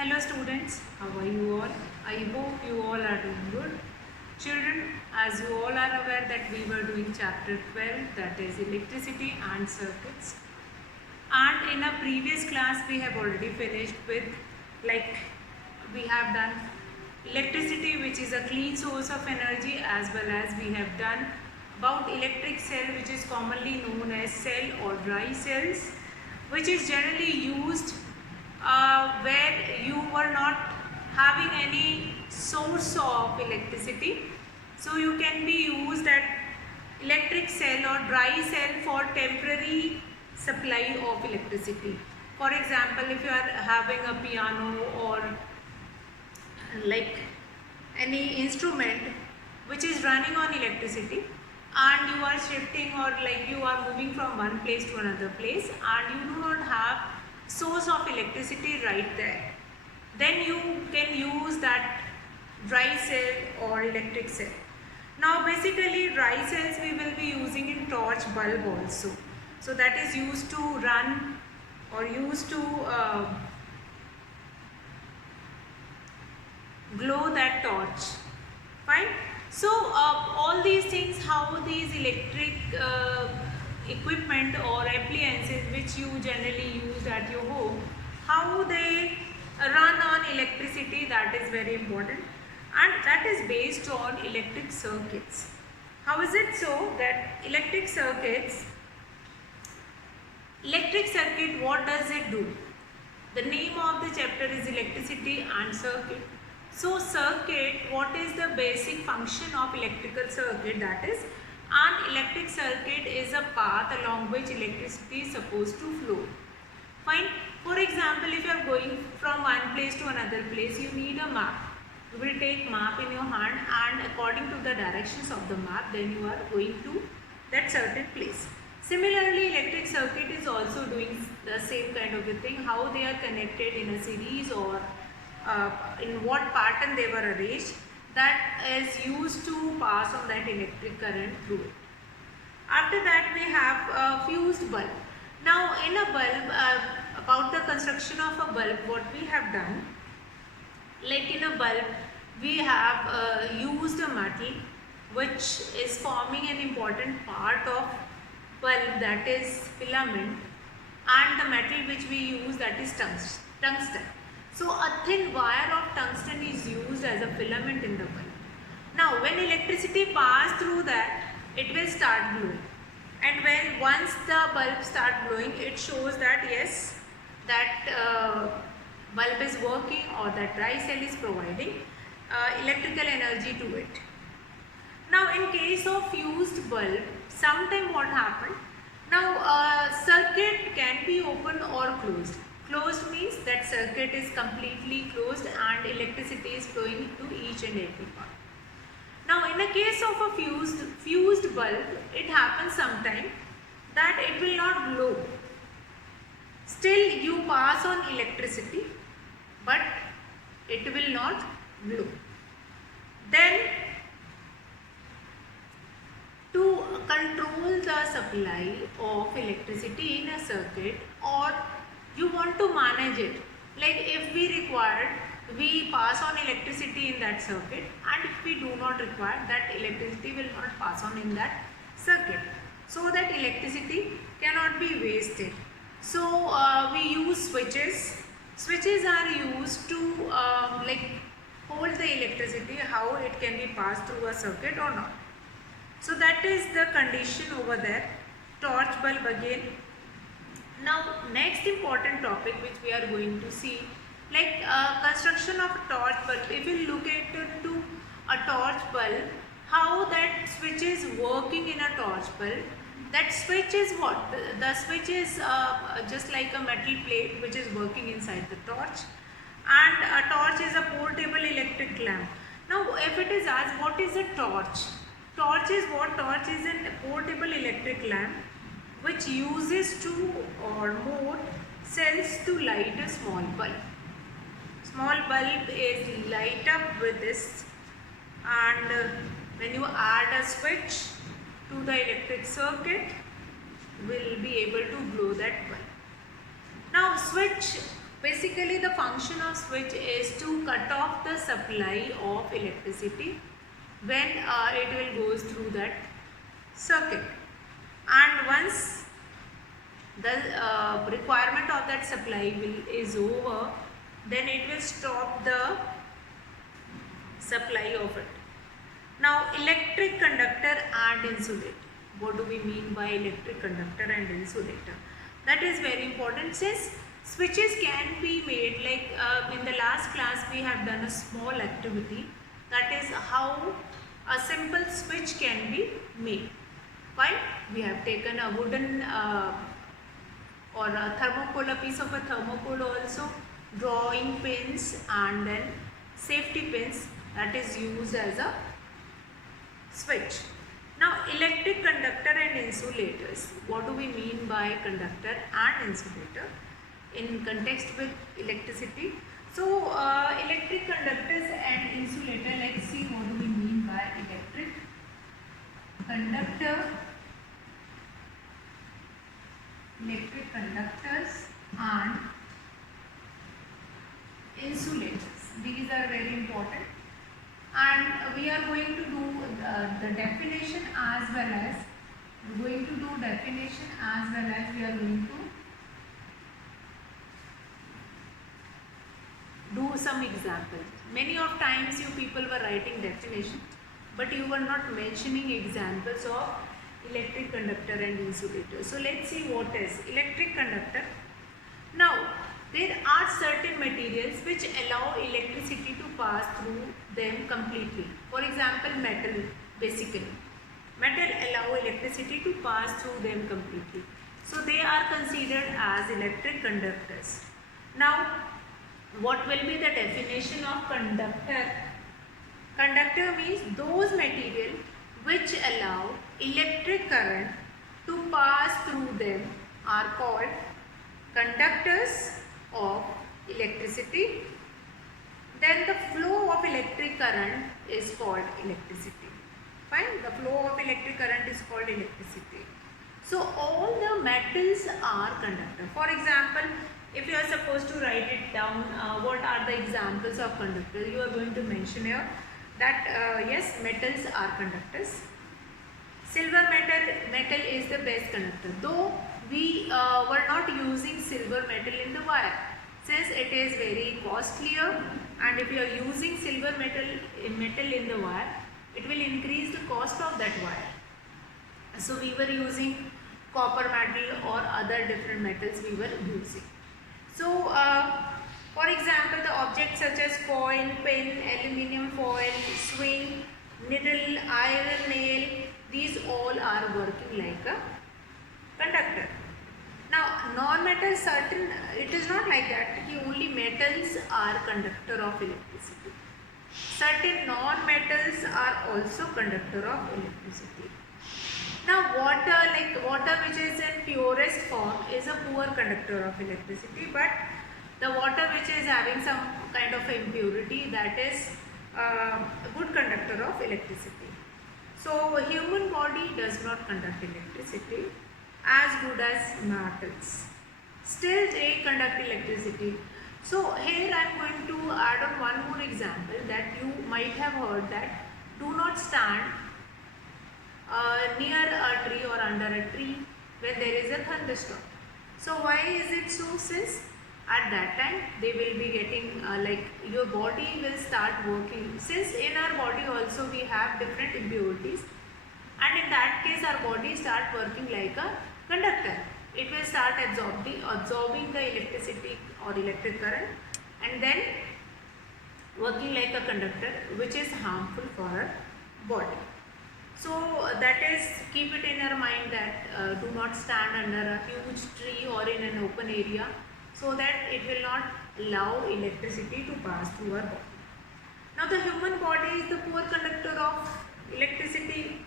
Hello students, how are you all? I hope you all are doing good. Children, as you all are aware that we were doing chapter 12, that is electricity and circuits. And in a previous class we have already finished with, like, we have done electricity, which is a clean source of energy, as well as we have done about electric cell, which is commonly known as cell or dry cells, which is generally used where you were not having any source of electricity. So you can be used at electric cell or dry cell for temporary supply of electricity. For example, if you are having a piano or like any instrument which is running on electricity, and you are shifting or like you are moving from one place to another place and you do not have source of electricity right there, then you can use that dry cell or electric cell. Now basically dry cells we will be using in torch bulb also. So that is used to run or used to glow that torch. Fine. So all these things, how these electric equipment or appliances which you generally use at your home, how they run on electricity, that is very important, and that is based on electric circuits. How is it so that electric circuit, what does it do? The name of the chapter is electricity and circuit. So circuit, what is the basic function of electrical circuit? That is, an electric circuit is a path along which electricity is supposed to flow. Fine. For example, if you are going from one place to another place, you need a map. You will take map in your hand, and according to the directions of the map, then you are going to that certain place. Similarly, electric circuit is also doing the same kind of a thing, how they are connected in a series or in what pattern they were arranged, that is used to pass on that electric current through it. After that we have a fused bulb. Now in a bulb, about the construction of a bulb, what we have done, like in a bulb we have used a metal which is forming an important part of bulb, that is filament, and the metal which we use, that is tungsten. So a thin wire of tungsten is used as a filament in the bulb. Now when electricity passes through that, it will start glowing, and when once the bulb start glowing, it shows that yes, that bulb is working or that dry cell is providing electrical energy to it. Now in case of fused bulb, sometime what happened, now circuit can be open or closed. Closed means that circuit is completely closed and electricity is flowing to each and every part. Now in the case of a fused bulb, it happens sometime that it will not glow. Still you pass on electricity, but it will not glow. Then to control the supply of electricity in a circuit, or you want to manage it, like if we required, we pass on electricity in that circuit, and if we do not require, that electricity will not pass on in that circuit, so that electricity cannot be wasted. So we use switches. Switches are used to like hold the electricity, how it can be passed through a circuit or not. So that is the condition over there. Torch bulb again. Now next important topic which we are going to see, like construction of a torch bulb. If you look into a torch bulb, how that switch is working in a torch bulb, that switch is what? The switch is just like a metal plate which is working inside the torch, and a torch is a portable electric lamp. Now if it is asked what is a torch? Torch is what? Torch is a portable electric lamp which uses two or more cells to light a small bulb. Small bulb is light up with this, and when you add a switch to the electric circuit, will be able to glow that bulb. Now switch Basically, the function of switch is to cut off the supply of electricity when it will goes through that circuit, and once the requirement of that supply is over, then it will stop the supply of it. Now, electric conductor and insulator. What do we mean by electric conductor and insulator? That is very important, since switches can be made, like in the last class we have done a small activity, that is how a simple switch can be made. Fine, we have taken a wooden or a thermocol, a piece of a thermocol also, drawing pins and then safety pins, that is used as a switch. Now, electric conductor and insulators. What do we mean by conductor and insulator in context with electricity? So, electric conductors and insulator, let's see what do we mean by electric conductor, electric conductors and insulators. These are very important, and we are going to do the definition as well as we are going to do some examples. Many of times you people were writing definition, but you were not mentioning examples of electric conductor and insulator. So let's see what is electric conductor. Now, there are certain materials which allow electricity to pass through them completely. For example, metal. Basically, metal allow electricity to pass through them completely. So they are considered as electric conductors. Now, what will be the definition of conductor? Conductor means those material which allow electric current to pass through them are called conductors of electricity. Then the flow of electric current is called electricity. Fine, the flow of electric current is called electricity. So all the metals are conductor. For example, if you are supposed to write it down, what are the examples of conductor? You are going to mention here that yes, metals are conductors. Silver metal is the best conductor. Though we were not using silver metal in the wire, since it is very costlier, and if you are using silver metal in the wire, it will increase the cost of that wire. So we were using copper metal or other different metals we were using. So for example, the objects such as coin, pen, aluminium foil, swing, needle, iron nail, these all are working like a conductor. Now, non-metal certain, it is not like that. Only metals are conductor of electricity. Certain non-metals are also conductor of electricity. Now, water which is in purest form is a poor conductor of electricity, but the water which is having some kind of impurity, that is a good conductor of electricity. So, human body does not conduct electricity as good as metals. Still they conduct electricity. So here I am going to add on one more example that you might have heard, that do not stand near a tree or under a tree when there is a thunderstorm. So why is it so? Since at that time they will be getting like your body will start working, since in our body also we have different impurities, and in that case our body start working like a conductor. It will start absorbing the electricity or electric current and then working like a conductor, which is harmful for our body. So that is, keep it in your mind that do not stand under a huge tree or in an open area, so that it will not allow electricity to pass through our body. Now the human body is the poor conductor of electricity.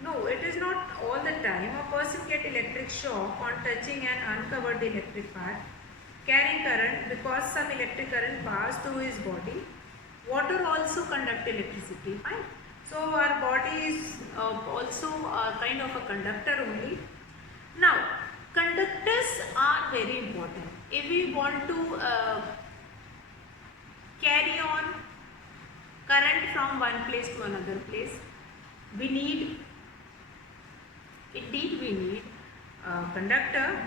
No, it is not all the time. A person get electric shock on touching and uncovered the electric part, carrying current because some electric current passed through his body. Water also conduct electricity. Fine. So our body is also a kind of a conductor only. Now, conductors are very important. if we want to carry on current from one place to another place, we need, indeed we need a conductor,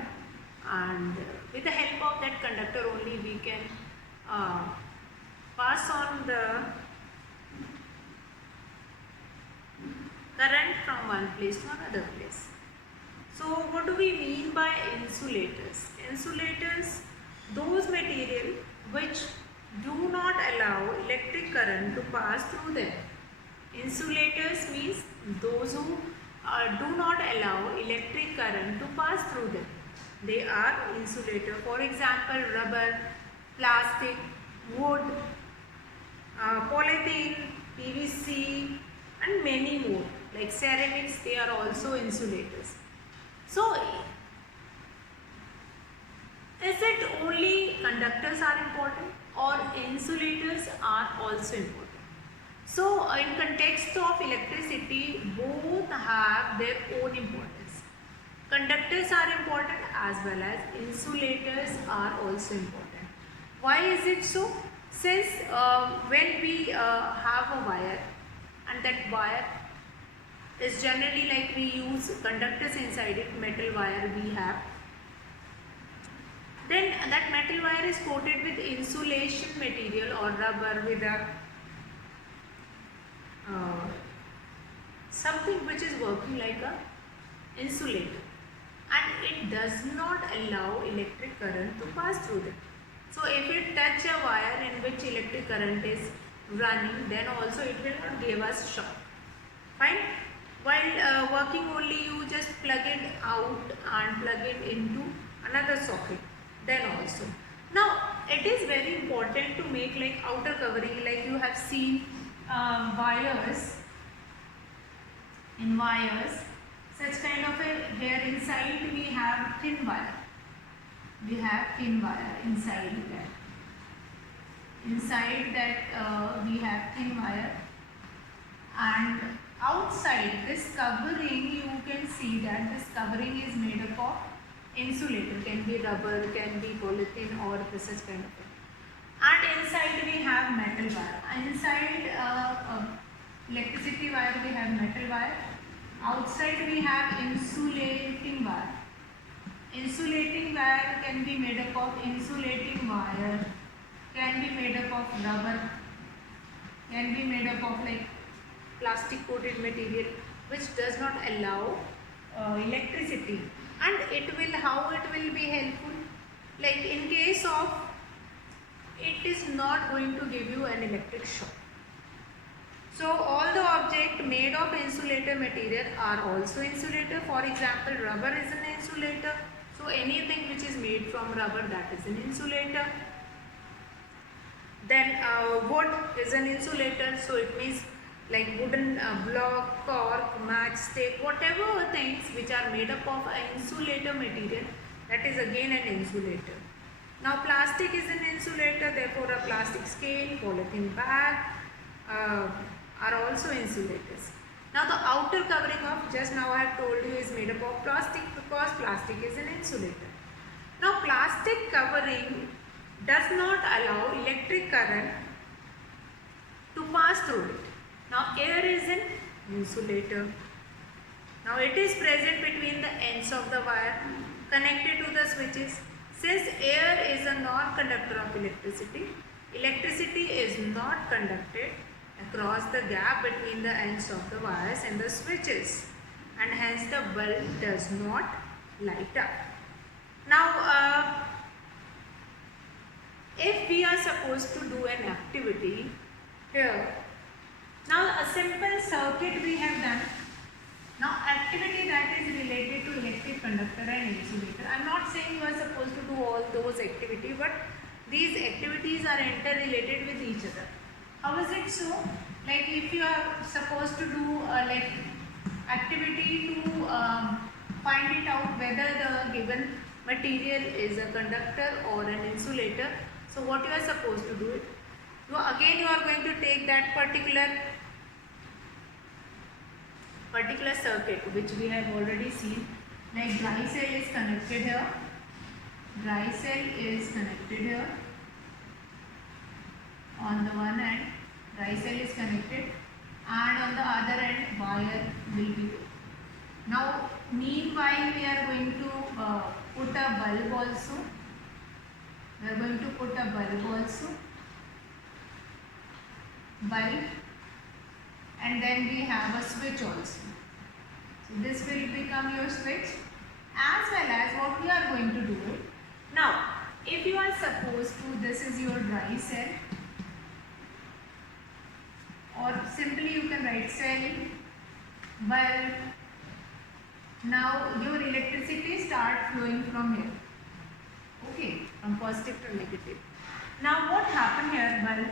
and with the help of that conductor only we can pass on the current from one place to another place. So what do we mean by insulators? Insulators, those material which do not allow electric current to pass through them. Insulators means those who do not allow electric current to pass through them. They are insulator. For example, rubber, plastic, wood, polythene, PVC, and many more. Like ceramics, they are also insulators. So, is it only conductors are important, or insulators are also important? So, in context of electricity, both have their own importance. Conductors are important as well as insulators are also important. Why is it so? Since when we have a wire, and that wire is generally, like, we use conductors inside it, metal wire we have, then that metal wire is coated with insulation material or rubber with a something which is working like a insulator, and it does not allow electric current to pass through them. So if it touch a wire in which electric current is running, then also it will not give us shock. Fine. While working only, you just plug it out and plug it into another socket, then also. Now it is very important to make like outer covering, like you have seen wires, in wires, such kind of a, here inside we have thin wire. We have thin wire inside that. Inside that we have thin wire, and outside this covering you can see that this covering is made up of insulator, can be rubber, can be polythene, or such kind of thing. And inside we have metal wire. Inside electricity wire we have metal wire. Outside we have insulating wire. Insulating wire can be made up of insulating wire, can be made up of rubber, can be made up of like plastic coated material which does not allow electricity. And it will, how it will be helpful, like in case of, it is not going to give you an electric shock. So all the objects made of insulator material are also insulator. For example, rubber is an insulator. So anything which is made from rubber, that is an insulator. Then wood is an insulator. So it means like wooden block, cork, matchstick, whatever things which are made up of an insulator material, that is again an insulator. Now plastic is an insulator, therefore a plastic scale, polythene bag are also insulators. Now the outer covering of, just now I have told you, is made up of plastic, because plastic is an insulator. Now plastic covering does not allow electric current to pass through it. Now air is an insulator. Now it is present between the ends of the wire connected to the switches. Since air is a non-conductor of electricity, electricity is not conducted across the gap between the ends of the wires and the switches, and hence the bulb does not light up. Now if we are supposed to do an activity here, now a simple circuit we have done. Now activity that is related to electric conductor and insulator. I am not saying you are supposed to do all those activities, but these activities are interrelated with each other. How is it so? Like if you are supposed to do like activity to find it out whether the given material is a conductor or an insulator. So what you are supposed to do it? You are going to take that particular circuit which we have already seen. Like dry cell is connected here. dry cell is connected here. On the one end, dry cell is connected, and on the other end, wire will be there. Now, meanwhile, we are going to put a bulb also. We are going to put a bulb also. Bulb, and then we have a switch also. So this will become your switch, as well as what we are going to do. Now, if you are supposed to, this is your dry cell, or simply you can write cell, bulb. Now your electricity start flowing from here. Okay, from positive to negative. Now what happened here, bulb?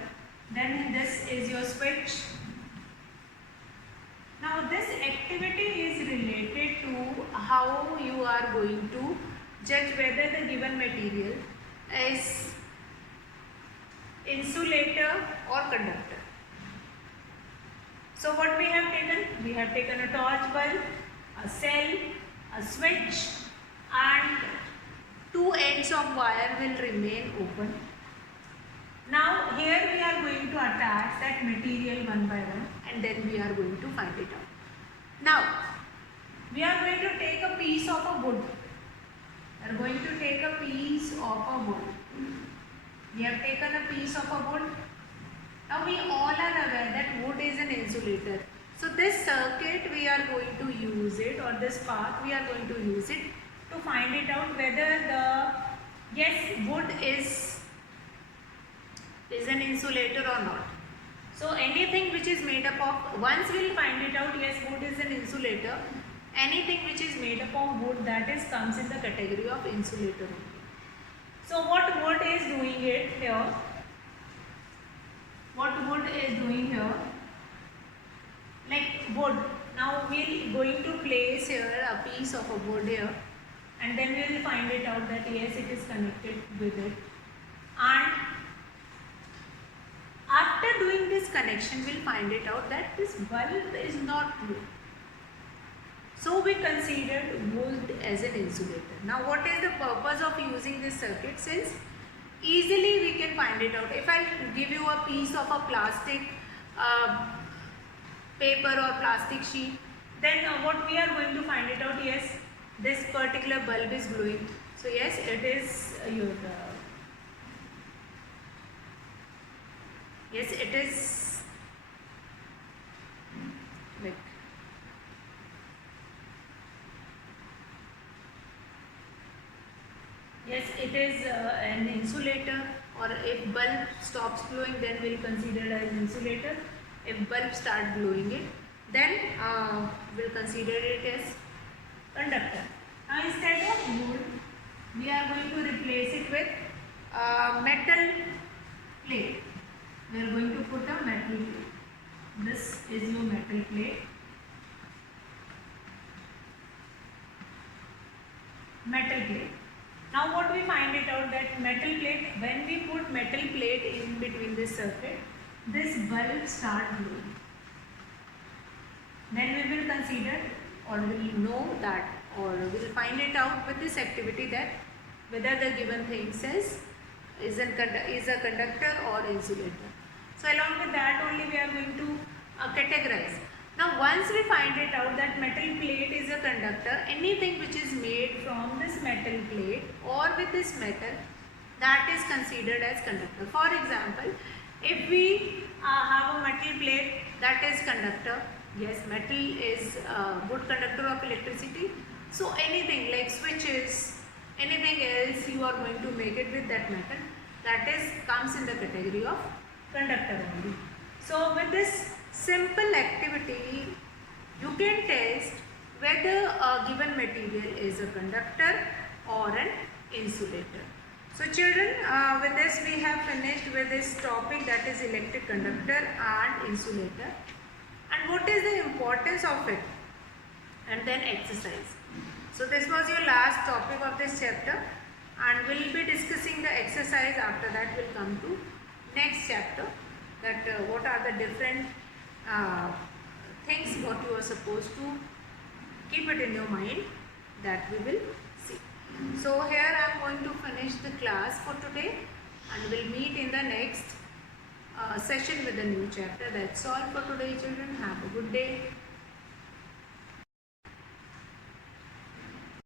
Then this is your switch. Now this activity is related to how you are going to judge whether the given material is insulator or conductor. So what we have taken? We have taken a torch bulb, a cell, a switch, and two ends of wire will remain open. Now here we are going to attach that material one by one, and then we are going to find it out. Now we are going to take a piece of a wood. We are going to take a piece of a wood. We have taken a piece of a wood. Now we all are aware that wood is an insulator. So this circuit we are going to use it, or this path we are going to use it to find it out whether the wood is an insulator or not. So anything which is made up of, once we will find it out, yes, wood is an insulator. Anything which is made up of wood, that is comes in the category of insulator only. So what wood is doing it here? What wood is doing here? Like wood. Now we are going to place here a piece of a wood here, and then we will find it out that yes, it is connected with it. And after doing this connection, we will find it out that this bulb is not wood. So we considered wood as an insulator. Now what is the purpose of using this circuit? Since easily we can find it out. If I give you a piece of a plastic paper or plastic sheet, then what we are going to find it out, yes, this particular bulb is glowing. So yes, it is your yes, it is like yes, it is an insulator. Or if bulb stops glowing, then we will consider it as insulator. If bulb start glowing it, then we will consider it as conductor. Now instead of wood, we are going to replace it with metal plate. We are going to put a metal plate. This is your metal plate. Metal plate. Now what we find it out that metal plate, when we put metal plate in between this circuit, this bulb start glowing. Then we will consider, or we will know that, or we will find it out with this activity that whether the given thing is a conductor or insulator. So along with that only we are going to categorize. Now once we find it out that metal plate is a conductor, anything which is made from this metal plate or with this metal, that is considered as conductor. For example, if we have a metal plate, that is conductor. Yes, metal is a good conductor of electricity. So anything like switches, anything else you are going to make it with that metal, that is comes in the category of conductor only. So with this simple activity, you can test whether a given material is a conductor or an insulator. So children, with this we have finished with this topic, that is electric conductor and insulator, and what is the importance of it, and then exercise. So this was your last topic of this chapter, and we will be discussing the exercise. After that we will come to next chapter, that what are the different things what you are supposed to keep it in your mind, that we will see. So here I am going to finish the class for today and we'll meet in the next session with a new chapter. That's all for today, children. Have a good day.